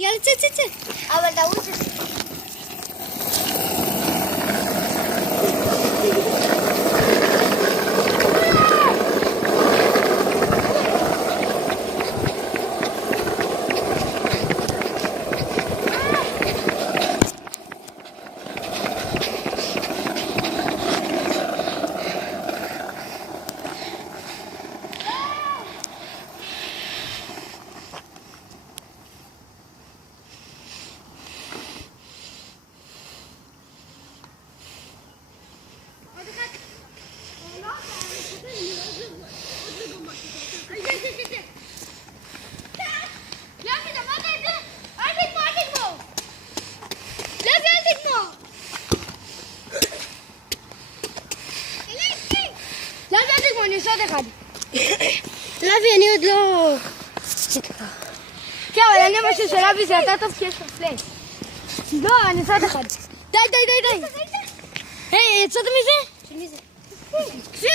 יאללה, צא. אבל תרוץ. אני עושה עוד אחד. לוי, אני עוד לא... כן, אבל אני משהו של לוי זה יותר טוב כי יש לך פלאש. לא, אני עושה עוד אחד. די. היי, יצאת מזה? של מי זה? כפיר,